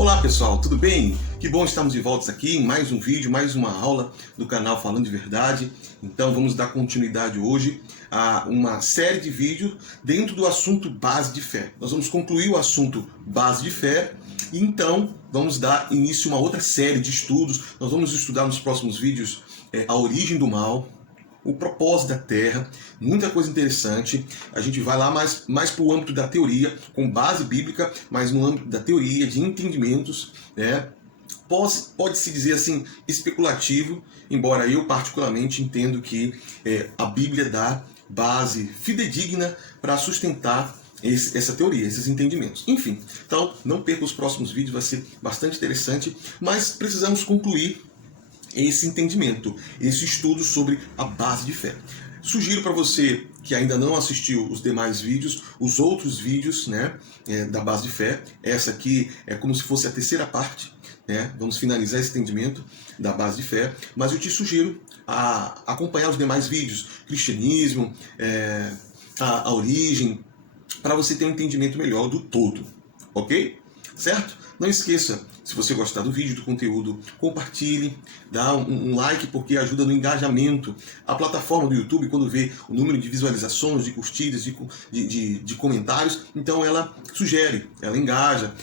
Olá pessoal, tudo bem? Que bom estarmos de volta aqui em mais um vídeo, mais uma aula do canal Falando de Verdade. Então vamos dar continuidade hoje a uma série de vídeos dentro do assunto base de fé. Nós vamos concluir o assunto base de fé e então vamos dar início a uma outra série de estudos. Nós vamos estudar nos próximos vídeos a origem do mal, o propósito da Terra, muita coisa interessante. A gente vai lá mais para o âmbito da teoria, com base bíblica, mas no âmbito da teoria, de entendimentos, né? Pode-se dizer assim, especulativo, embora eu particularmente entendo que a Bíblia dá base fidedigna para sustentar essa teoria, esses entendimentos. Enfim, então não perca os próximos vídeos, vai ser bastante interessante, mas precisamos concluir esse entendimento, esse estudo sobre a base de fé. Sugiro para você que ainda não assistiu os demais vídeos, os outros vídeos, né, da base de fé. Essa aqui é como se fosse a terceira parte, né? Vamos finalizar esse entendimento da base de fé, mas eu te sugiro a acompanhar os demais vídeos, cristianismo, a origem, para você ter um entendimento melhor do todo, ok? Certo? Não esqueça, se você gostar do vídeo, do conteúdo, compartilhe, dá um like porque ajuda no engajamento. A plataforma do YouTube, quando vê o número de visualizações, de curtidas, de comentários, então ela sugere, ela engaja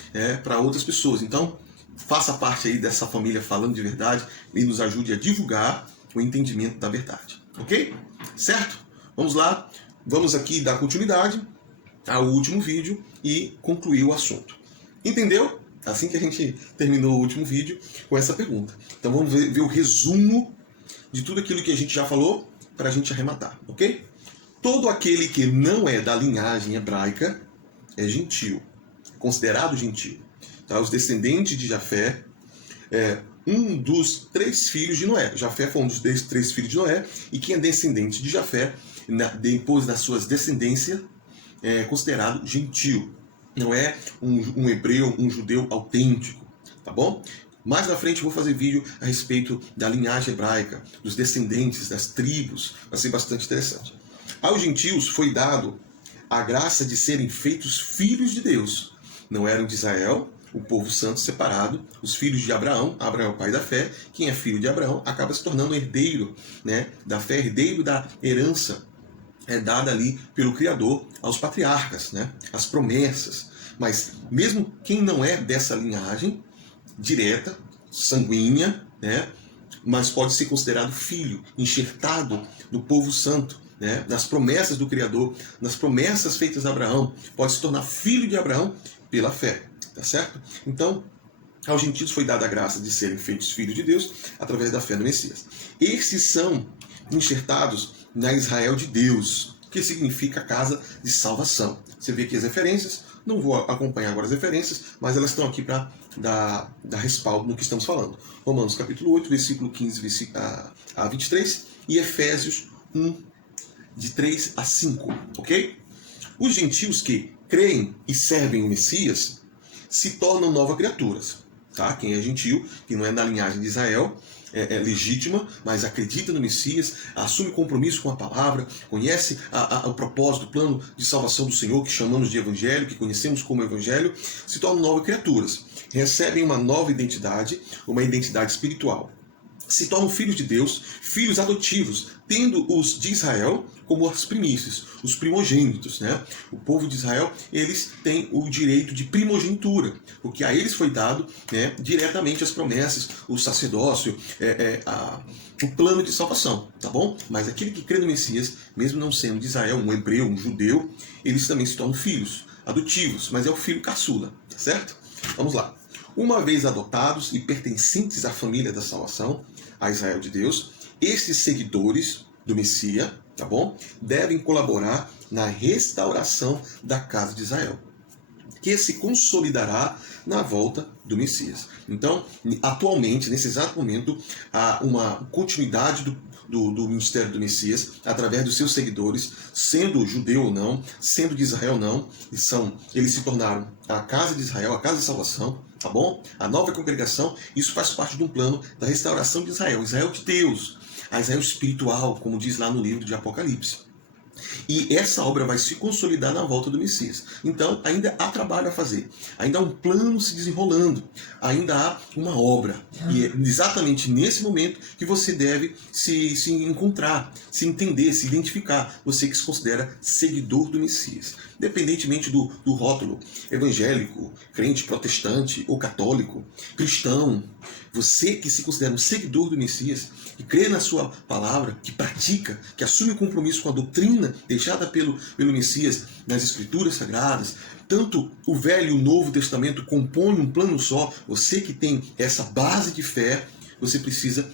para outras pessoas. Então, faça parte aí dessa família Falando de Verdade e nos ajude a divulgar o entendimento da verdade, ok? Certo? Vamos lá, vamos aqui dar continuidade ao último vídeo e concluir o assunto. Entendeu? Assim que a gente terminou o último vídeo com essa pergunta. Então vamos ver o resumo de tudo aquilo que a gente já falou para a gente arrematar, ok? Todo aquele que não é da linhagem hebraica é gentio, considerado gentio. Tá? Os descendentes de Jafé é um dos 3 filhos de Noé. Jafé foi um dos 3 filhos de Noé, e quem é descendente de Jafé, depois das suas descendências, é considerado gentio. Não é um hebreu, um judeu autêntico, tá bom? Mais na frente eu vou fazer vídeo a respeito da linhagem hebraica, dos descendentes, das tribos, vai ser bastante interessante. Aos gentios foi dado a graça de serem feitos filhos de Deus. Não eram de Israel, o povo santo separado, os filhos de Abraão. Abraão é o pai da fé. Quem é filho de Abraão acaba se tornando herdeiro, né, da fé, herdeiro da herança dada ali pelo Criador aos patriarcas, né? As promessas. Mas mesmo quem não é dessa linhagem direta, sanguínea, né? Mas pode ser considerado filho, enxertado no povo santo, né? Nas promessas do Criador, nas promessas feitas a Abraão, pode se tornar filho de Abraão pela fé, tá certo? Então, aos gentios foi dada a graça de serem feitos filhos de Deus através da fé no Messias. Esses são enxertados na Israel de Deus, que significa casa de salvação. Você vê aqui as referências, não vou acompanhar agora as referências, mas elas estão aqui para dar respaldo no que estamos falando. Romanos capítulo 8, versículo 15 a 23, e Efésios 1, de 3 a 5, ok? Os gentios que creem e servem o Messias se tornam novas criaturas. Tá? Quem é gentio, que não é da linhagem de Israel, é legítima, mas acredita no Messias, assume compromisso com a palavra, conhece o propósito, o plano de salvação do Senhor, que chamamos de Evangelho, que conhecemos como Evangelho, se tornam novas criaturas, recebem uma nova identidade, uma identidade espiritual. Se tornam filhos de Deus, filhos adotivos, tendo os de Israel como as primícias, os primogênitos, né? O povo de Israel, eles têm o direito de primogenitura, porque a eles foi dado, né, diretamente as promessas, o sacerdócio, o plano de salvação, tá bom? Mas aquele que crê no Messias, mesmo não sendo de Israel, um hebreu, um judeu, eles também se tornam filhos adotivos, mas é o filho caçula, tá certo? Vamos lá. Uma vez adotados e pertencentes à família da salvação, a Israel de Deus, esses seguidores do Messias, tá bom? Devem colaborar na restauração da casa de Israel, que se consolidará na volta do Messias. Então, atualmente, nesse exato momento, há uma continuidade do ministério do Messias através dos seus seguidores, sendo judeu ou não, sendo de Israel ou não, eles se tornaram a casa de Israel, a casa de salvação, tá bom? A nova congregação. Isso faz parte de um plano da restauração de Israel, Israel de Deus, a Israel espiritual, como diz lá no livro de Apocalipse. E essa obra vai se consolidar na volta do Messias. Então, ainda há trabalho a fazer. Ainda há um plano se desenrolando. Ainda há uma obra. E é exatamente nesse momento que você deve se encontrar, se entender, se identificar. Você que se considera seguidor do Messias. Independentemente do rótulo evangélico, crente, protestante ou católico, cristão, você que se considera um seguidor do Messias, que crê na sua palavra, que pratica, que assume o compromisso com a doutrina deixada pelo Messias nas Escrituras Sagradas, tanto o Velho e o Novo Testamento compõem um plano só. Você que tem essa base de fé, você precisa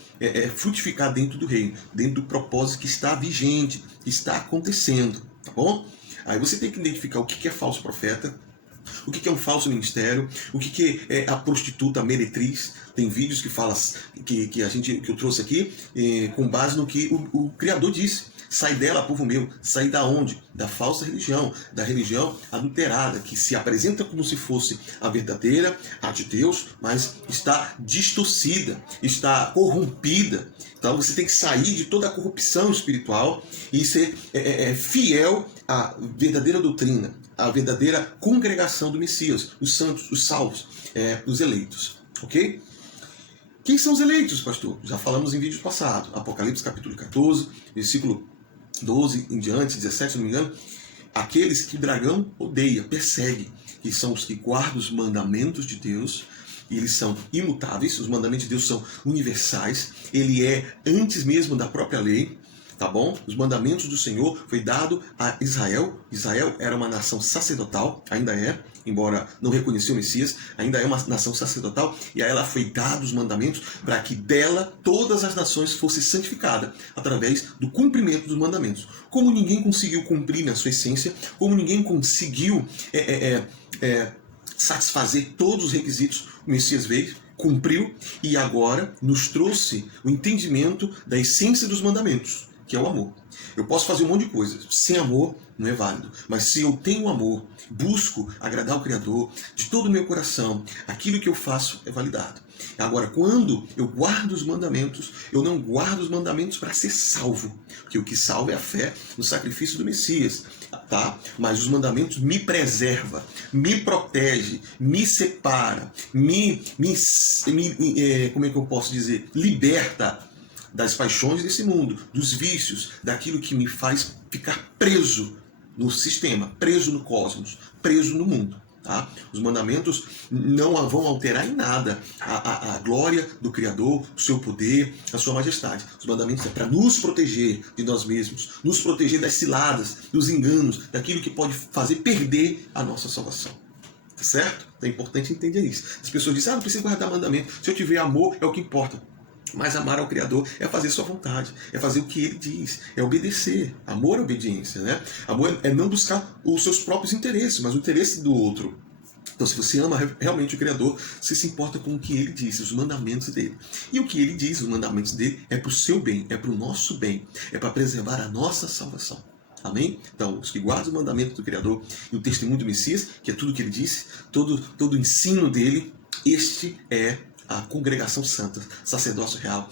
frutificar dentro do reino, dentro do propósito que está vigente, que está acontecendo, tá bom? Aí você tem que identificar o que é falso profeta, o que é um falso ministério, o que é a prostituta a meretriz. Tem vídeos que falam que eu trouxe aqui com base no que o Criador disse. Sai dela, povo meu. Sai da onde? Da falsa religião, da religião adulterada, que se apresenta como se fosse a verdadeira, a de Deus, mas está distorcida, está corrompida. Então você tem que sair de toda a corrupção espiritual e ser fiel à verdadeira doutrina, à verdadeira congregação do Messias, os santos, os salvos, os eleitos. Ok? Quem são os eleitos, pastor? Já falamos em vídeos passados. Apocalipse capítulo 14, versículo 12 em diante, 17, se não me engano. Aqueles que o dragão odeia, persegue, que são os que guardam os mandamentos de Deus. E eles são imutáveis, os mandamentos de Deus são universais. Ele é antes mesmo da própria lei. Tá bom? Os mandamentos do Senhor foi dado a Israel. Israel era uma nação sacerdotal, ainda é, embora não reconheceu o Messias, ainda é uma nação sacerdotal, e a ela foi dado os mandamentos para que dela todas as nações fossem santificadas, através do cumprimento dos mandamentos. Como ninguém conseguiu cumprir na sua essência, como ninguém conseguiu satisfazer todos os requisitos, o Messias veio, cumpriu, e agora nos trouxe o entendimento da essência dos mandamentos, que é o amor. Eu posso fazer um monte de coisas, sem amor não é válido, mas se eu tenho amor, busco agradar o Criador de todo o meu coração, aquilo que eu faço é validado. Agora, quando eu guardo os mandamentos, eu não guardo os mandamentos para ser salvo, porque o que salva é a fé no sacrifício do Messias, tá? Mas os mandamentos me preservam, me protege, me separa, como é que eu posso dizer, liberta das paixões desse mundo, dos vícios, daquilo que me faz ficar preso no sistema, preso no cosmos, preso no mundo. Tá? Os mandamentos não vão alterar em nada a glória do Criador, o seu poder, a sua majestade. Os mandamentos é para nos proteger de nós mesmos, nos proteger das ciladas, dos enganos, daquilo que pode fazer perder a nossa salvação. Tá certo? É importante entender isso. As pessoas dizem, não preciso guardar mandamento. Se eu tiver amor, é o que importa. Mas amar ao Criador é fazer sua vontade, é fazer o que Ele diz, é obedecer. Amor é obediência, né? Amor é não buscar os seus próprios interesses, mas o interesse do outro. Então, se você ama realmente o Criador, você se importa com o que Ele diz, os mandamentos dEle. E o que Ele diz, os mandamentos dEle, é para o seu bem, é para o nosso bem, é para preservar a nossa salvação. Amém? Então, os que guardam os mandamentos do Criador e o testemunho do Messias, que é tudo o que Ele disse, todo o ensino dEle, este é a congregação santa, sacerdócio real,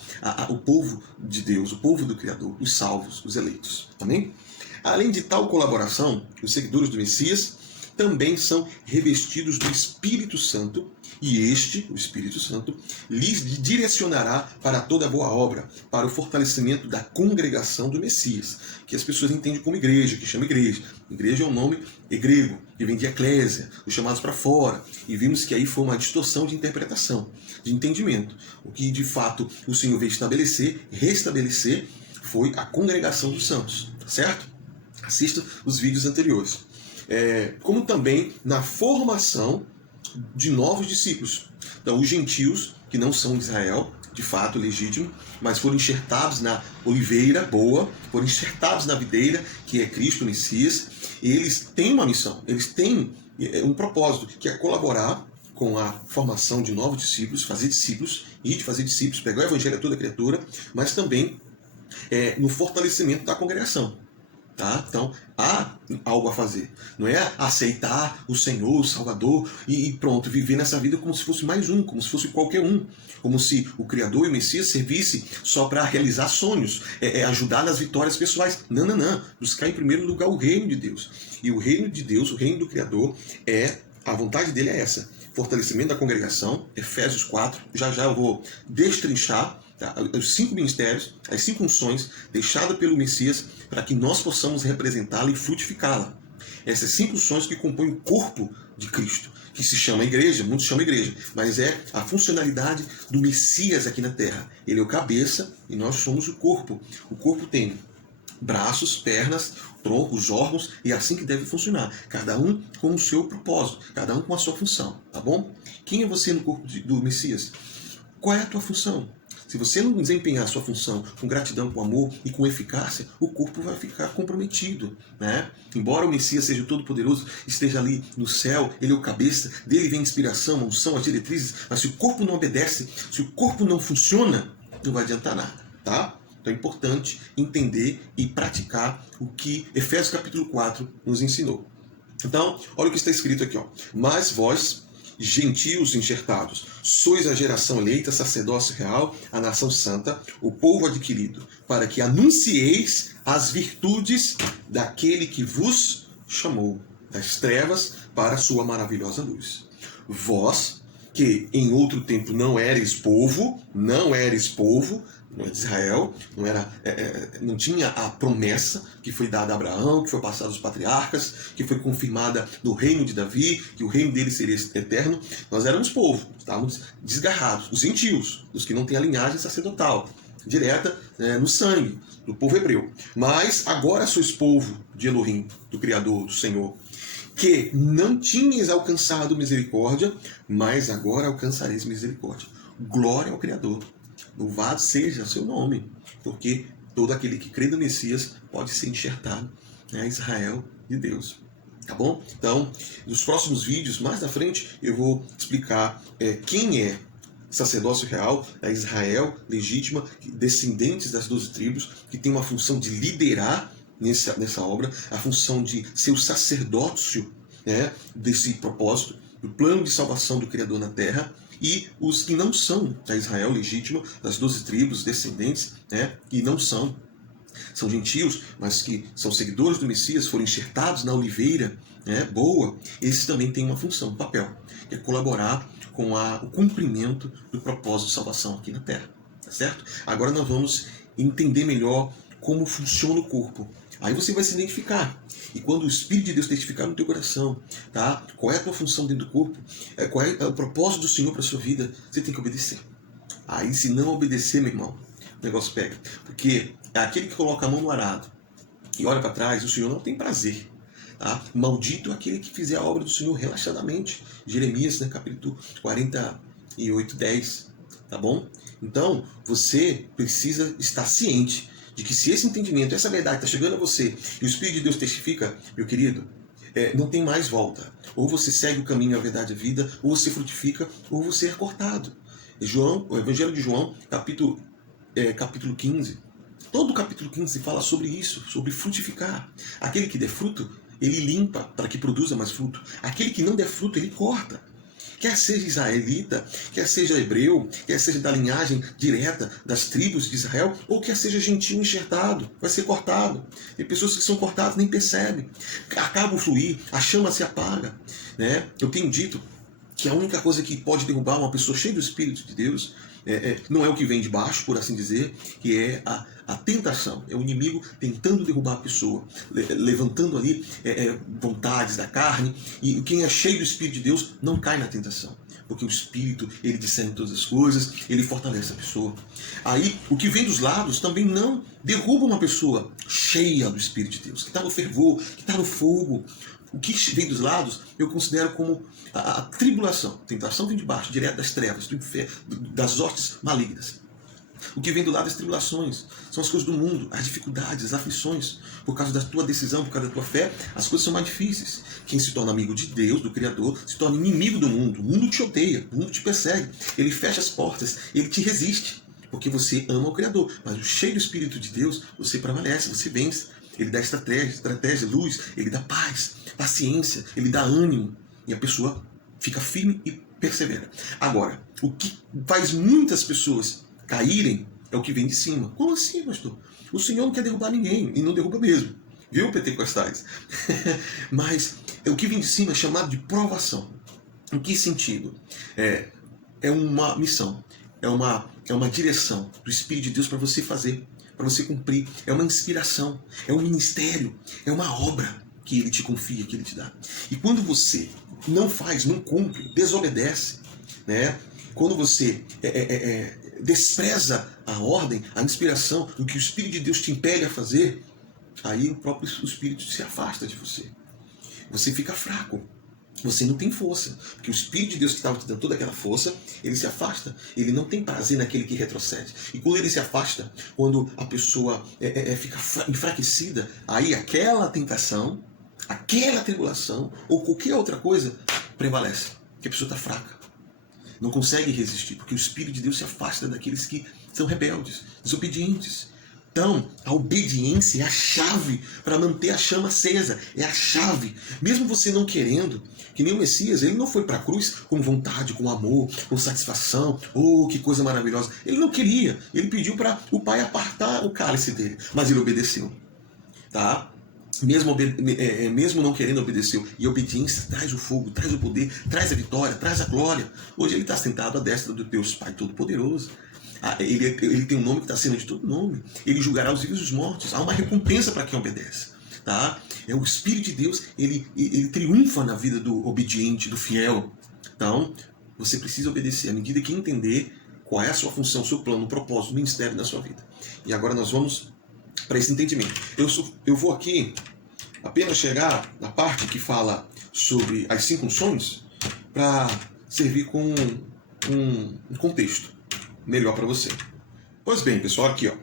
o povo de Deus, o povo do Criador, os salvos, os eleitos. Amém? Além de tal colaboração, os seguidores do Messias também são revestidos do Espírito Santo, e este, o Espírito Santo, lhes direcionará para toda boa obra, para o fortalecimento da congregação do Messias, que as pessoas entendem como igreja, que chama igreja. Igreja é um nome grego, que vem de eclésia, os chamados para fora, e vimos que aí foi uma distorção de interpretação, de entendimento. O que de fato o Senhor veio estabelecer, restabelecer, foi a congregação dos santos, certo? Assista os vídeos anteriores. Como também na formação de novos discípulos. Então, os gentios, que não são Israel, de fato, legítimo, mas foram enxertados na oliveira boa, foram enxertados na videira, que é Cristo, o Messias, e eles têm uma missão, eles têm um propósito, que é colaborar com a formação de novos discípulos, fazer discípulos, e de fazer discípulos, pegar o evangelho a toda criatura, mas também no fortalecimento da congregação. Tá? Então, há algo a fazer. Não é aceitar o Senhor, o Salvador, e pronto, viver nessa vida como se fosse mais um, como se fosse qualquer um. Como se o Criador e o Messias servisse só para realizar sonhos, ajudar nas vitórias pessoais. Não, não, não. Buscar em primeiro lugar o reino de Deus. E o reino de Deus, o reino do Criador, a vontade dele é essa. Fortalecimento da congregação, Efésios 4. Já eu vou destrinchar, tá, os 5 ministérios, as 5 unções deixadas pelo Messias para que nós possamos representá-la e frutificá-la. Essas 5 unções que compõem o corpo de Cristo, que se chama igreja, muitos chamam igreja, mas é a funcionalidade do Messias aqui na terra. Ele é o cabeça e nós somos o corpo. O corpo tem braços, pernas, tronco, os órgãos, e é assim que deve funcionar. Cada um com o seu propósito, cada um com a sua função, tá bom? Quem é você no corpo do Messias? Qual é a tua função? Se você não desempenhar a sua função com gratidão, com amor e com eficácia, o corpo vai ficar comprometido, né? Embora o Messias seja o Todo-Poderoso, esteja ali no céu, ele é o cabeça, dele vem a inspiração, a unção, as diretrizes, mas se o corpo não obedece, se o corpo não funciona, não vai adiantar nada, tá? Então é importante entender e praticar o que Efésios capítulo 4 nos ensinou. Então, olha o que está escrito aqui, ó. Mas vós, gentios enxertados, sois a geração eleita, sacerdócio real, a nação santa, o povo adquirido, para que anuncieis as virtudes daquele que vos chamou das trevas para a sua maravilhosa luz. Vós, que em outro tempo não eres povo, não é de Israel, não tinha a promessa que foi dada a Abraão, que foi passada aos patriarcas, que foi confirmada no reino de Davi, que o reino dele seria eterno. Nós éramos povo, estávamos desgarrados, os gentios, os que não têm a linhagem sacerdotal direta no sangue do povo hebreu. Mas agora sois povo de Elohim, do Criador, do Senhor, que não tinhas alcançado misericórdia, mas agora alcançareis misericórdia. Glória ao Criador. Louvado seja o seu nome, porque todo aquele que crê no Messias pode ser enxertado, né, Israel de Deus. Tá bom? Então, nos próximos vídeos, mais na frente, eu vou explicar quem é sacerdócio real, a Israel legítima, descendentes das 12 tribos, que tem uma função de liderar nessa obra, a função de ser o sacerdócio, né, desse propósito, do plano de salvação do Criador na terra, e os que não são da Israel legítima, das 12 tribos, descendentes, né, que não são gentios, mas que são seguidores do Messias, foram enxertados na oliveira, né, boa, esses também têm uma função, um papel, que é colaborar com o cumprimento do propósito de salvação aqui na terra, tá certo? Agora nós vamos entender melhor como funciona o corpo. Aí você vai se identificar. E quando o Espírito de Deus testificar no teu coração, tá? Qual é a tua função dentro do corpo, qual é o propósito do Senhor para a sua vida, você tem que obedecer. Aí se não obedecer, meu irmão, o negócio pega. Porque é aquele que coloca a mão no arado e olha para trás, o Senhor não tem prazer. Tá? Maldito aquele que fizer a obra do Senhor relaxadamente. Jeremias, né, capítulo 48, 10. Tá bom? Então, você precisa estar ciente de que se esse entendimento, essa verdade está chegando a você e o Espírito de Deus testifica, meu querido, não tem mais volta. Ou você segue o caminho, a verdade e a vida, ou você frutifica, ou você é cortado. O Evangelho de João, capítulo 15. Todo o capítulo 15 fala sobre isso, sobre frutificar. Aquele que der fruto, ele limpa para que produza mais fruto. Aquele que não der fruto, ele corta. Quer seja israelita, quer seja hebreu, quer seja da linhagem direta das tribos de Israel, ou quer seja gentil enxertado, vai ser cortado. Tem pessoas que são cortadas nem percebem. Acaba o fluir, a chama se apaga. Né? Eu tenho dito que a única coisa que pode derrubar uma pessoa cheia do Espírito de Deus não é o que vem de baixo, por assim dizer, que é a tentação. É o inimigo tentando derrubar a pessoa, levantando ali vontades da carne, e quem é cheio do Espírito de Deus não cai na tentação, porque o Espírito, ele discerne todas as coisas, ele fortalece a pessoa. Aí, o que vem dos lados também não derruba uma pessoa cheia do Espírito de Deus, que está no fervor, que está no fogo. O que vem dos lados, eu considero como a tribulação. A tentação vem de baixo, direto das trevas, do inferno, das hostes malignas. O que vem do lado das tribulações são as coisas do mundo, as dificuldades, as aflições. Por causa da tua decisão, por causa da tua fé, as coisas são mais difíceis. Quem se torna amigo de Deus, do Criador, se torna inimigo do mundo. O mundo te odeia, o mundo te persegue. Ele fecha as portas, ele te resiste, porque você ama o Criador. Mas o cheio do Espírito de Deus, você prevalece, você vence. ele dá estratégia, luz, ele dá paz, paciência, ele dá ânimo. E a pessoa fica firme e persevera. Agora, o que faz muitas pessoas caírem é o que vem de cima. Como assim, pastor? O Senhor não quer derrubar ninguém, e não derruba mesmo. Viu, pentecostais? Mas o que vem de cima é chamado de provação. Em que sentido? É uma missão, é uma direção do Espírito de Deus para você fazer, para você cumprir. É uma inspiração, é um ministério, é uma obra que Ele te confia, que Ele te dá. E quando você não faz, não cumpre, desobedece, né? Quando você despreza a ordem, a inspiração, o que o Espírito de Deus te impele a fazer, aí o próprio Espírito se afasta de você. Você fica fraco. Você não tem força. Porque o Espírito de Deus que estava te dando toda aquela força, ele se afasta. Ele não tem prazer naquele que retrocede. E quando ele se afasta, quando a pessoa fica enfraquecida, aí aquela tentação, aquela tribulação, ou qualquer outra coisa, prevalece. Porque a pessoa está fraca. Não consegue resistir. Porque o Espírito de Deus se afasta daqueles que são rebeldes, desobedientes. Então, a obediência é a chave para manter a chama acesa, é a chave. Mesmo você não querendo, que nem o Messias, ele não foi para a cruz com vontade, com amor, com satisfação, oh, que coisa maravilhosa. Ele não queria, ele pediu para o Pai apartar o cálice dele, mas ele obedeceu. Tá? Mesmo não querendo, obedeceu. E a obediência traz o fogo, traz o poder, traz a vitória, traz a glória. Hoje ele está sentado à destra do Deus Pai Todo-Poderoso. Ele tem um nome que está acima de todo nome. Ele julgará os vivos e os mortos. Há uma recompensa para quem obedece. Tá? O Espírito de Deus, ele triunfa na vida do obediente, do fiel. Então, você precisa obedecer à medida que entender qual é a sua função, o seu plano, o propósito, o ministério da sua vida. E agora nós vamos para esse entendimento. Eu vou aqui apenas chegar na parte que fala sobre as 5 unções para servir com um contexto melhor para você. Pois bem, pessoal, aqui, ó.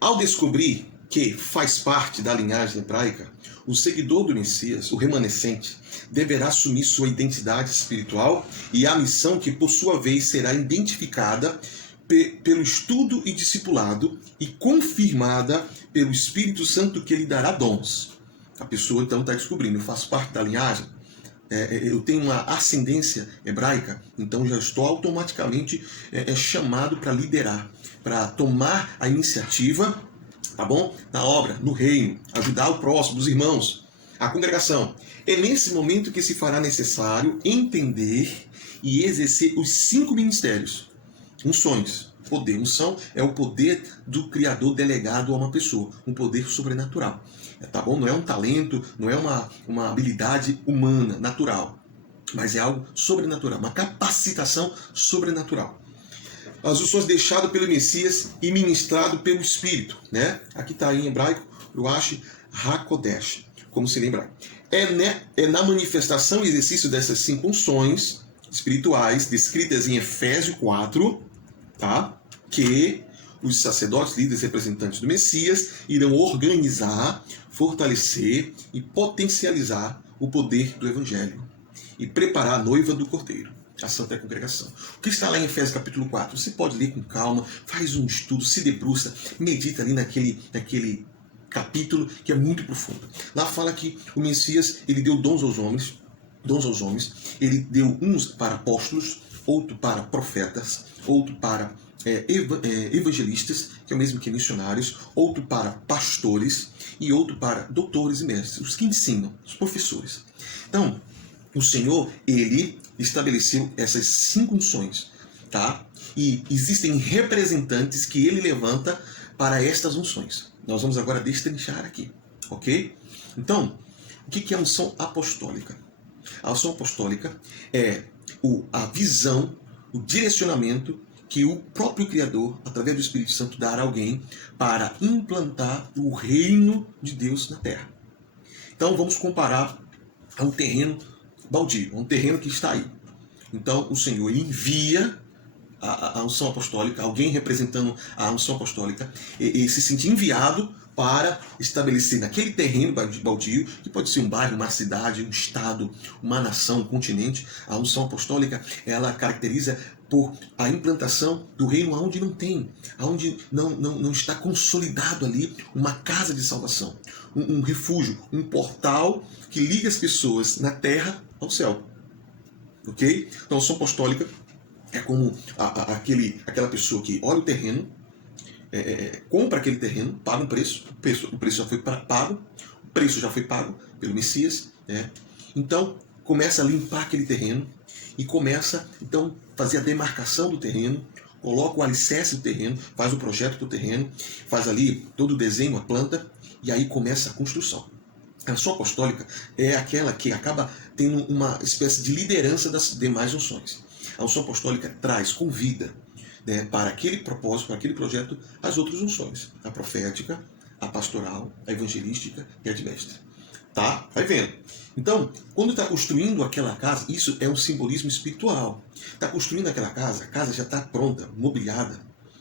Ao descobrir que faz parte da linhagem hebraica, o seguidor do Messias, o remanescente, deverá assumir sua identidade espiritual e a missão que, por sua vez, será identificada pelo estudo e discipulado e confirmada pelo Espírito Santo que lhe dará dons. A pessoa, então, está descobrindo, eu faço parte da linhagem, eu tenho uma ascendência hebraica, então já estou automaticamente chamado para liderar, para tomar a iniciativa, tá bom? Na obra, no reino, ajudar o próximo, os irmãos, a congregação. É nesse momento que se fará necessário entender e exercer os 5 ministérios. Unções. Poder. Unção é o poder do Criador delegado a uma pessoa, um poder sobrenatural. Tá bom? Não é um talento, não é uma habilidade humana, natural, mas é algo sobrenatural, uma capacitação sobrenatural. As unções deixadas pelo Messias e ministrado pelo Espírito, né? Aqui está em hebraico, eu acho, Hakodesh, como se lembrar. É na manifestação e exercício dessas 5 unções espirituais descritas em Efésios 4, tá? Que os sacerdotes, líderes, representantes do Messias irão organizar, fortalecer e potencializar o poder do Evangelho e preparar a noiva do Cordeiro, a Santa Congregação. O que está lá em Efésios capítulo 4? Você pode ler com calma, faz um estudo, se debruça, medita ali naquele capítulo que é muito profundo. Lá fala que o Messias, ele deu dons aos homens, ele deu uns para apóstolos, outro para profetas, outro para evangelistas, que é o mesmo que missionários, outro para pastores e outro para doutores e mestres, os que ensinam, os professores. Então, o Senhor, ele estabeleceu essas 5 unções, tá? E existem representantes que ele levanta para estas unções. Nós vamos agora destrinchar aqui, ok? Então, o que é a unção apostólica? A unção apostólica é a visão, o direcionamento que o próprio Criador, através do Espírito Santo, dará a alguém para implantar o reino de Deus na terra. Então vamos comparar a um terreno baldio, a um terreno que está aí. Então o Senhor envia a unção apostólica, alguém representando a unção apostólica, e se sente enviado para estabelecer naquele terreno baldio, que pode ser um bairro, uma cidade, um estado, uma nação, um continente. A unção apostólica, ela caracteriza por a implantação do reino aonde não tem, aonde não está consolidado ali uma casa de salvação, um refúgio, um portal que liga as pessoas na terra ao céu. Ok? Então a unção apostólica é como aquela pessoa que olha o terreno, compra aquele terreno, paga um preço, o preço já foi pago, o preço já foi pago pelo Messias, né? Então começa a limpar aquele terreno e começa então fazer a demarcação do terreno, coloca o alicerce do terreno, faz o projeto do terreno, faz ali todo o desenho, a planta, e aí começa a construção. A unção apostólica é aquela que acaba tendo uma espécie de liderança das demais unções. A unção apostólica traz, convida, né, para aquele propósito, para aquele projeto, as outras unções. A profética, a pastoral, a evangelística e a de mestre. Tá? Vai vendo. Então, quando está construindo aquela casa, isso é um simbolismo espiritual. Está construindo aquela casa, a casa já está pronta, mobiliada,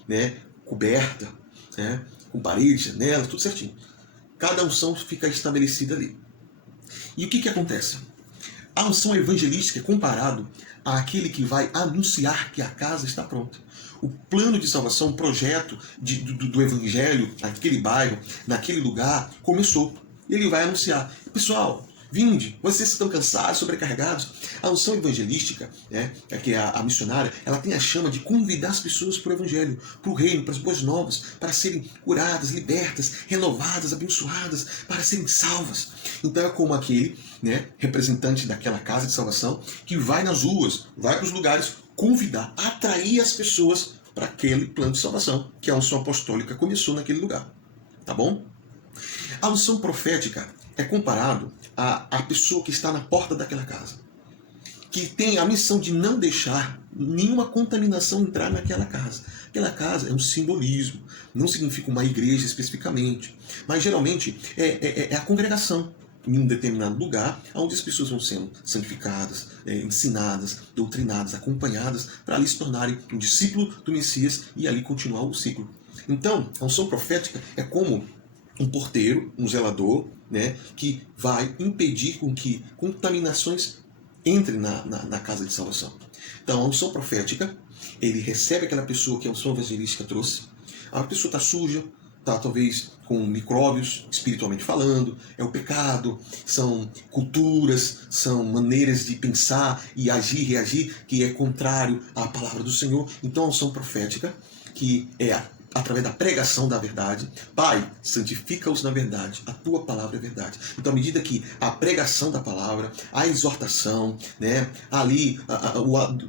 né, coberta, né, com paredes, janelas, tudo certinho. Cada unção fica estabelecida ali. E o que acontece? A unção evangelística é comparado àquele que vai anunciar que a casa está pronta. O plano de salvação, o projeto do evangelho, naquele bairro, naquele lugar, começou. Ele vai anunciar. Pessoal, vinde, vocês estão cansados, sobrecarregados. A unção evangelística, né, que é a missionária, ela tem a chama de convidar as pessoas para o evangelho, para o reino, para as boas novas, para serem curadas, libertas, renovadas, abençoadas, para serem salvas. Então é como aquele, né, representante daquela casa de salvação que vai nas ruas, vai para os lugares, convidar, atrair as pessoas para aquele plano de salvação, que a unção apostólica começou naquele lugar. Tá bom? A unção profética é comparado à pessoa que está na porta daquela casa, que tem a missão de não deixar nenhuma contaminação entrar naquela casa. Aquela casa é um simbolismo, não significa uma igreja especificamente, mas geralmente é a congregação em um determinado lugar, onde as pessoas vão sendo santificadas, ensinadas, doutrinadas, acompanhadas, para ali se tornarem um discípulo do Messias e ali continuar o ciclo. Então, a unção profética é como um porteiro, um zelador, né, que vai impedir com que contaminações entrem na casa de salvação. Então, a unção profética, ele recebe aquela pessoa que a unção evangelística trouxe. A pessoa está suja, está talvez com micróbios, espiritualmente falando, é o pecado, são culturas, são maneiras de pensar e agir, reagir, que é contrário à palavra do Senhor. Então, a unção profética, que é através da pregação da verdade. Pai, santifica-os na verdade, a tua palavra é verdade. Então, à medida que a pregação da palavra, a exortação, né, ali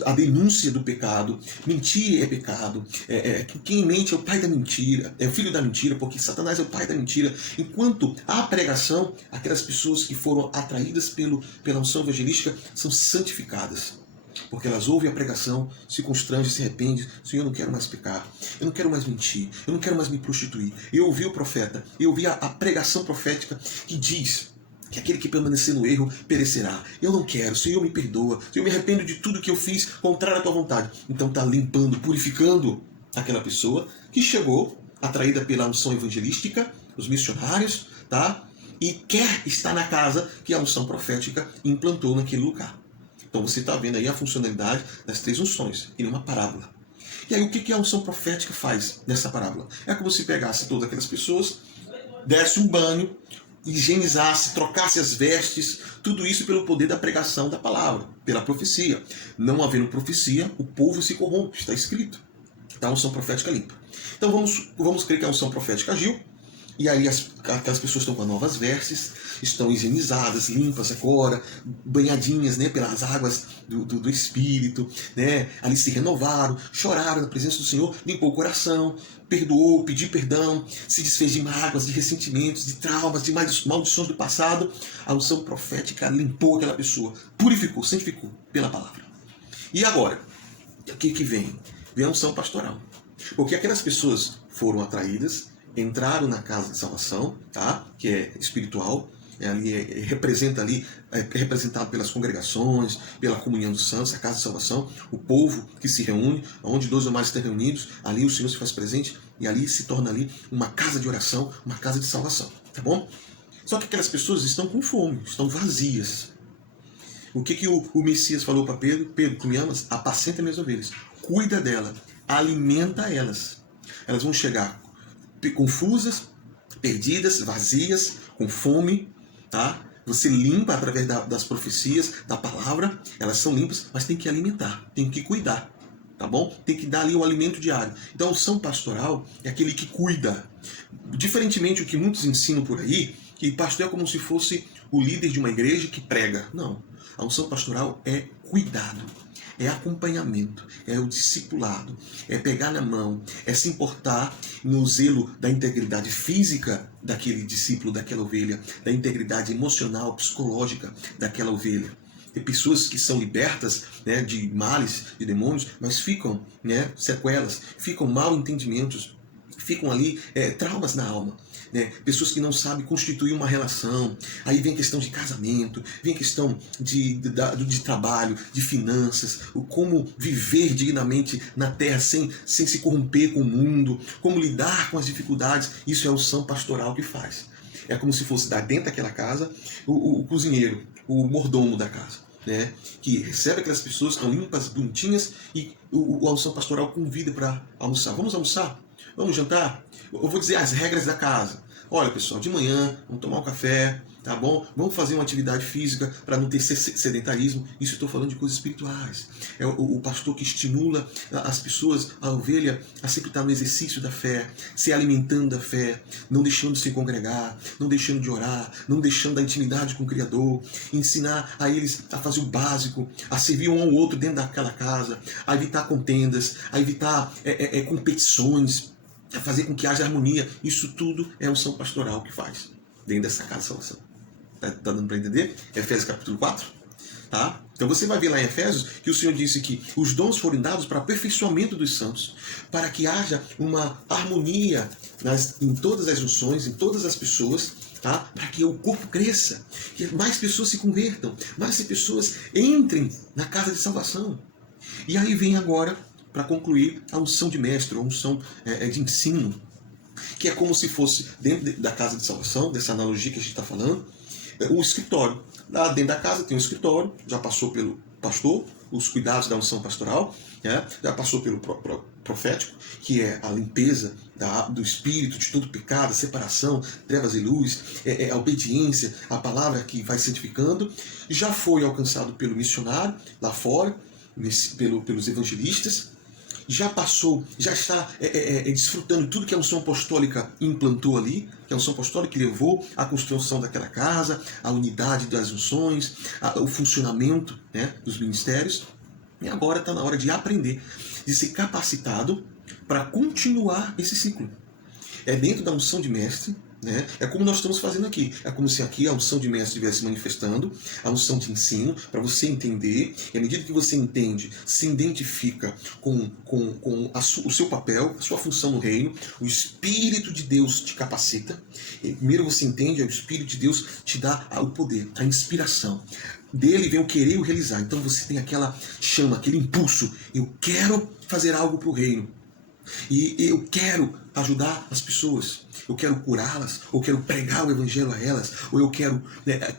a denúncia do pecado, mentir é pecado, quem mente é o pai da mentira, é o filho da mentira, porque Satanás é o pai da mentira. Enquanto a pregação, aquelas pessoas que foram atraídas pela unção evangelística são santificadas. Porque elas ouvem a pregação, se constrangem, se arrependem. Senhor, eu não quero mais pecar, eu não quero mais mentir, eu não quero mais me prostituir. Eu ouvi o profeta, eu ouvi a pregação profética que diz que aquele que permanecer no erro perecerá. Eu não quero, Senhor, me perdoa, Senhor, me arrependo de tudo que eu fiz contrário à tua vontade. Então está limpando, purificando aquela pessoa que chegou, atraída pela unção evangelística, os missionários, tá? E quer estar na casa que a unção profética implantou naquele lugar. Então você está vendo aí a funcionalidade das três unções, em uma parábola. E aí o que a unção profética faz nessa parábola? É como se pegasse todas aquelas pessoas, desse um banho, higienizasse, trocasse as vestes, tudo isso pelo poder da pregação da palavra, pela profecia. Não havendo profecia, o povo se corrompe, está escrito. Então a unção profética limpa. Então vamos crer que a unção profética agiu, e aí aquelas pessoas estão com novas vestes, estão higienizadas, limpas agora, banhadinhas, né, pelas águas do Espírito, né, ali se renovaram, choraram na presença do Senhor, limpou o coração, perdoou, pediu perdão, se desfez de mágoas, de ressentimentos, de traumas, de maldições do passado. A unção profética limpou aquela pessoa, purificou, santificou pela palavra. E agora, o que vem? Vem a unção pastoral. Porque aquelas pessoas foram atraídas, entraram na casa de salvação, tá? Que é espiritual, representado pelas congregações, pela comunhão dos santos, a casa de salvação, o povo que se reúne, onde 2 ou mais estão reunidos, ali o Senhor se faz presente e ali se torna ali uma casa de oração, uma casa de salvação, tá bom? Só que aquelas pessoas estão com fome, estão vazias. O que o Messias falou para Pedro? Pedro, tu me amas? Apacenta minhas ovelhas. Cuida dela. Alimenta elas. Elas vão chegar confusas, perdidas, vazias, com fome, tá? Você limpa através das profecias, da palavra, elas são limpas, mas tem que alimentar, tem que cuidar, tá bom? Tem que dar ali o alimento diário. Então, a unção pastoral é aquele que cuida. Diferentemente do que muitos ensinam por aí, que pastor é como se fosse o líder de uma igreja que prega. Não. A unção pastoral é cuidado, é acompanhamento, é o discipulado, é pegar na mão, é se importar no zelo da integridade física daquele discípulo, daquela ovelha, da integridade emocional, psicológica daquela ovelha. Tem pessoas que são libertas, né, de males, de demônios, mas ficam, né, sequelas, ficam mal entendimentos, ficam ali traumas na alma. Né? Pessoas que não sabem constituir uma relação. Aí vem a questão de casamento, vem a questão de trabalho, de finanças, como viver dignamente na terra sem se corromper com o mundo, como lidar com as dificuldades. Isso é a unção pastoral que faz. É como se fosse dar dentro daquela casa o cozinheiro, o mordomo da casa, né? Que recebe aquelas pessoas, estão limpas, bonitinhas, e a unção pastoral convida para almoçar. Vamos almoçar? Vamos jantar? Eu vou dizer as regras da casa. Olha, pessoal, de manhã, vamos tomar um café, tá bom? Vamos fazer uma atividade física para não ter sedentarismo. Isso eu estou falando de coisas espirituais. É o pastor que estimula as pessoas, a ovelha, a sempre estar no exercício da fé, se alimentando da fé, não deixando de se congregar, não deixando de orar, não deixando da intimidade com o Criador, ensinar a eles a fazer o básico, a servir um ao outro dentro daquela casa, a evitar contendas, a evitar competições, a fazer com que haja harmonia. Isso tudo é a unção pastoral que faz dentro dessa casa de salvação. Tá dando para entender? Efésios capítulo 4. Tá? Então você vai ver lá em Efésios que o Senhor disse que os dons foram dados para aperfeiçoamento dos santos, para que haja uma harmonia em todas as unções, em todas as pessoas, tá? Para que o corpo cresça, que mais pessoas se convertam, mais pessoas entrem na casa de salvação. E aí vem agora, para concluir, a unção de mestre, a unção de ensino, que é como se fosse, dentro da casa de salvação, dessa analogia que a gente está falando, um escritório. Lá dentro da casa tem um escritório, já passou pelo pastor, os cuidados da unção pastoral, né? Já passou pelo profético, que é a limpeza do espírito, de todo pecado, a separação, trevas e luz, a obediência, a palavra que vai santificando. Já foi alcançado pelo missionário, lá fora, pelos evangelistas, já passou, já está desfrutando tudo que a unção apostólica implantou ali, que a unção apostólica que levou à construção daquela casa, a unidade das unções, o funcionamento, né, dos ministérios. E agora está na hora de aprender, de ser capacitado para continuar esse ciclo. É dentro da unção de mestre, né? É como nós estamos fazendo aqui. É como se aqui a unção de mestre estivesse se manifestando, a unção de ensino, para você entender. E à medida que você entende, se identifica com o seu papel, a sua função no reino, o Espírito de Deus te capacita. E primeiro você entende, o Espírito de Deus te dá o poder, a inspiração. Dele vem o querer e o realizar. Então você tem aquela chama, aquele impulso. Eu quero fazer algo para o reino. E eu quero ajudar as pessoas, eu quero curá-las, ou quero pregar o evangelho a elas, ou eu quero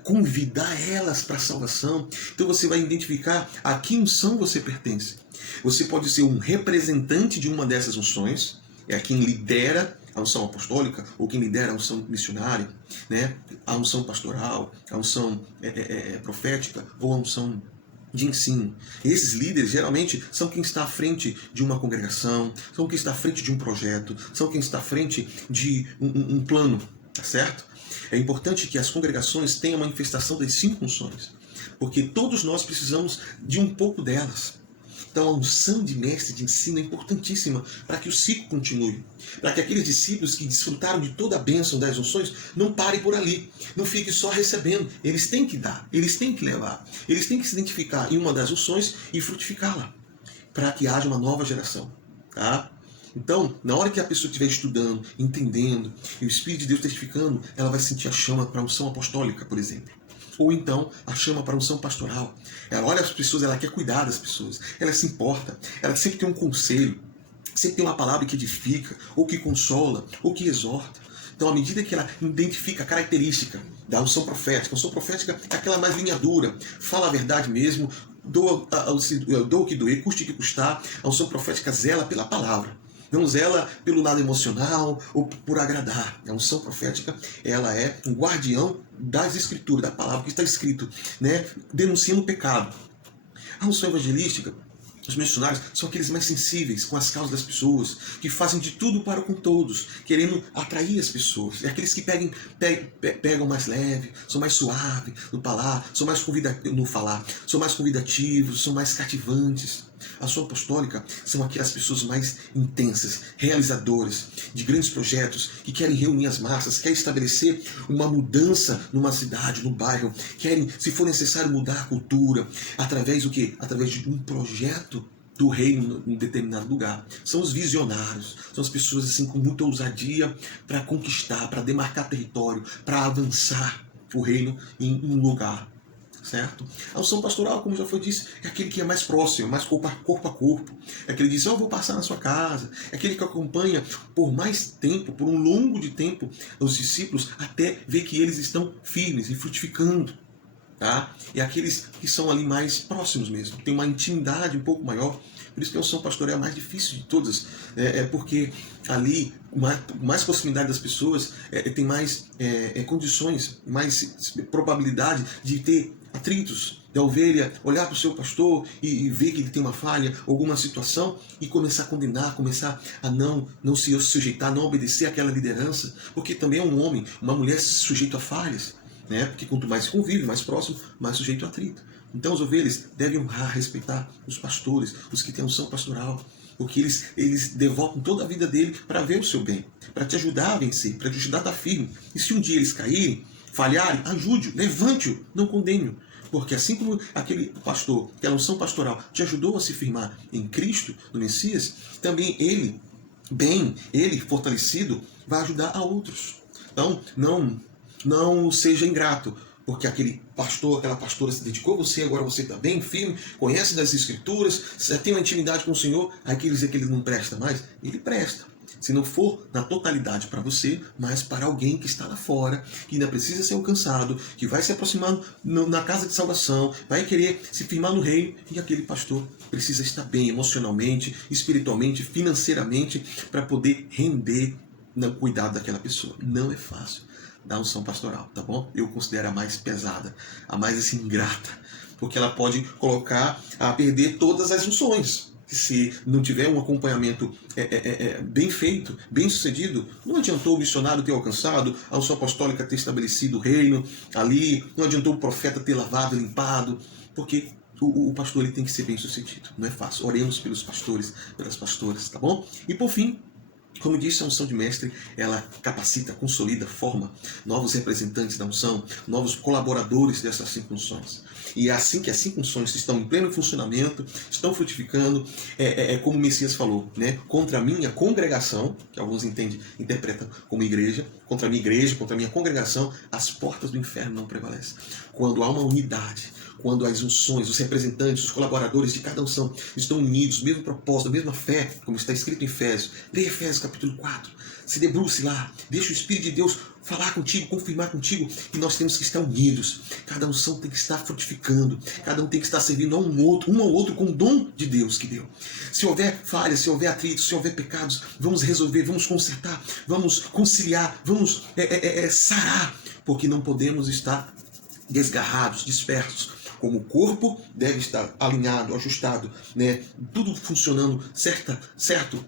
convidar elas para a salvação. Então você vai identificar a que unção você pertence. Você pode ser um representante de uma dessas unções, é quem lidera a unção apostólica, ou quem lidera a unção missionária, né? A unção pastoral, a unção profética, ou a unção de ensino. Esses líderes geralmente são quem está à frente de uma congregação, são quem está à frente de um projeto, são quem está à frente de um plano, tá certo? É importante que as congregações tenham a manifestação das 5 unções, porque todos nós precisamos de um pouco delas. Então a unção de mestre de ensino é importantíssima para que o ciclo continue, para que aqueles discípulos que desfrutaram de toda a bênção das unções não parem por ali, não fiquem só recebendo. Eles têm que dar, eles têm que levar, eles têm que se identificar em uma das unções e frutificá-la, para que haja uma nova geração. Tá? Então, na hora que a pessoa estiver estudando, entendendo, e o Espírito de Deus testificando, ela vai sentir a chama para a unção apostólica, por exemplo. Ou então a chama para a unção pastoral. Ela olha as pessoas, ela quer cuidar das pessoas, ela se importa, ela sempre tem um conselho, sempre tem uma palavra que edifica, ou que consola, ou que exorta. Então, à medida que ela identifica a característica da unção profética. A unção profética é aquela mais linha dura, fala a verdade mesmo, doa o que doer, custe o que custar. A unção profética zela pela palavra, não zela pelo lado emocional ou por agradar. A unção profética, ela é um guardião das escrituras, da palavra que está escrito, né? Denunciando o pecado. A unção evangelística, os missionários são aqueles mais sensíveis com as causas das pessoas, que fazem de tudo para com todos, querendo atrair as pessoas. É aqueles que pegam mais leve, são mais suaves no falar, são mais convidativos, são mais cativantes. A ação apostólica são aquelas pessoas mais intensas, realizadoras de grandes projetos, que querem reunir as massas, querem estabelecer uma mudança numa cidade, num bairro, querem, se for necessário, mudar a cultura, através do quê? Através de um projeto do reino em determinado lugar. São os visionários, são as pessoas assim com muita ousadia para conquistar, para demarcar território, para avançar o reino em um lugar. Certo? A unção pastoral, como já foi dito, é aquele que é mais próximo, mais corpo a corpo. É aquele que diz, eu vou passar na sua casa. É aquele que acompanha por mais tempo, por um longo de tempo, os discípulos, até ver que eles estão firmes e frutificando. Tá? É aqueles que são ali mais próximos mesmo, tem uma intimidade um pouco maior. Por isso que a unção pastoral é a mais difícil de todas, porque ali, mais proximidade das pessoas, tem mais condições, mais probabilidade de ter atritos, da ovelha olhar para o seu pastor e ver que ele tem uma falha, alguma situação, e começar a condenar, começar a não se sujeitar, não obedecer àquela liderança, porque também é um homem, uma mulher sujeito a falhas, né? Porque quanto mais convive, mais próximo, mais sujeito a atrito. Então as ovelhas devem honrar, respeitar os pastores, os que têm unção pastoral, porque eles devotam toda a vida dele para ver o seu bem, para te ajudar a vencer, para te ajudar a estar firme. E se um dia eles caírem, falharem, ajude-o, levante-o, não condene-o. Porque assim como aquele pastor, aquela unção pastoral, te ajudou a se firmar em Cristo, no Messias, também ele fortalecido, vai ajudar a outros. Então, não seja ingrato, porque aquele pastor, aquela pastora se dedicou a você, agora você está bem firme, conhece das Escrituras, tem uma intimidade com o Senhor, aí que ele diz que ele não presta mais, ele presta. Se não for na totalidade para você, mas para alguém que está lá fora, que ainda precisa ser alcançado, que vai se aproximando na casa de salvação, vai querer se firmar no reino, e aquele pastor precisa estar bem emocionalmente, espiritualmente, financeiramente, para poder render no cuidado daquela pessoa. Não é fácil da unção pastoral, tá bom? Eu considero a mais pesada, a mais assim, ingrata, porque ela pode colocar a perder todas as unções. Se não tiver um acompanhamento bem feito, bem sucedido, não adiantou o missionário ter alcançado, a unção apostólica ter estabelecido o reino ali, não adiantou o profeta ter lavado, limpado, porque o pastor ele tem que ser bem sucedido. Não é fácil. Oremos pelos pastores, pelas pastoras, tá bom? E por fim, como disse, a unção de mestre, ela capacita, consolida, forma novos representantes da unção, novos colaboradores dessas cinco unções. E é assim que as cinco unções estão em pleno funcionamento, estão frutificando, como o Messias falou, né? Contra a minha congregação, que alguns interpretam como igreja, contra a minha igreja, contra a minha congregação, as portas do inferno não prevalecem. Quando há uma unidade, quando as unções, os representantes, os colaboradores de cada unção estão unidos, mesmo propósito, a mesma fé, como está escrito em Efésios. Leia Efésios capítulo 4, se debruce lá, deixa o Espírito de Deus falar contigo, confirmar contigo, que nós temos que estar unidos. Cada unção tem que estar frutificando, cada um tem que estar servindo um ao outro com o dom de Deus que deu. Se houver falhas, se houver atritos, se houver pecados, vamos resolver, vamos consertar, vamos conciliar, vamos sarar, porque não podemos estar desgarrados, dispersos. Como o corpo deve estar alinhado, ajustado, né? Tudo funcionando certo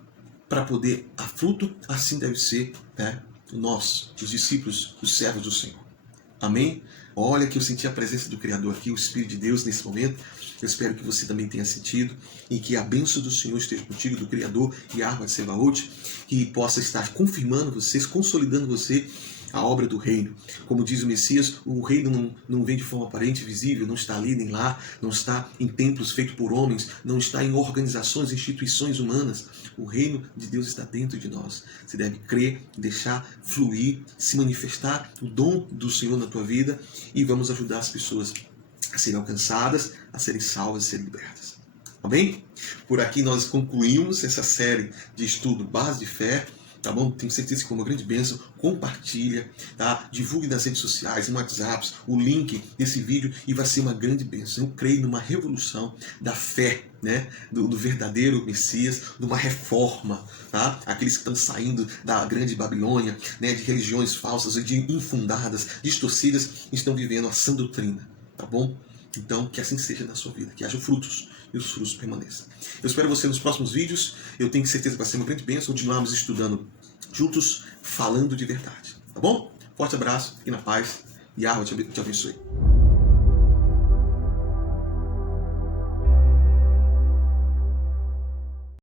para poder dar fruto, assim deve ser, né? Nós, os discípulos, os servos do Senhor. Amém? Olha que eu senti a presença do Criador aqui, o Espírito de Deus nesse momento. Eu espero que você também tenha sentido e que a bênção do Senhor esteja contigo, do Criador e a arma de Sebaote, que possa estar confirmando vocês, consolidando você a obra do reino. Como diz o Messias, o reino não vem de forma aparente, visível, não está ali nem lá, não está em templos feitos por homens, não está em organizações, instituições humanas. O reino de Deus está dentro de nós. Você deve crer, deixar fluir, se manifestar o dom do Senhor na tua vida e vamos ajudar as pessoas a serem alcançadas, a serem salvas, a serem libertas. Amém? Por aqui nós concluímos essa série de estudo Base de Fé. tá bom? Tenho certeza que foi uma grande bênção. Compartilha, tá? Divulgue nas redes sociais, no WhatsApp, o link desse vídeo e vai ser uma grande bênção. Eu creio numa revolução da fé, né? Do verdadeiro Messias, numa reforma, tá? Aqueles que estão saindo da grande Babilônia, né? De religiões falsas, de infundadas, distorcidas, estão vivendo a sã doutrina, tá bom? Então, que assim seja na sua vida, que haja frutos e os frutos permaneçam. Eu espero você nos próximos vídeos. Eu tenho certeza que vai ser uma grande bênção. Continuarmos estudando juntos, falando de verdade. Tá bom? Forte abraço, fique na paz e a Yahweh te abençoe.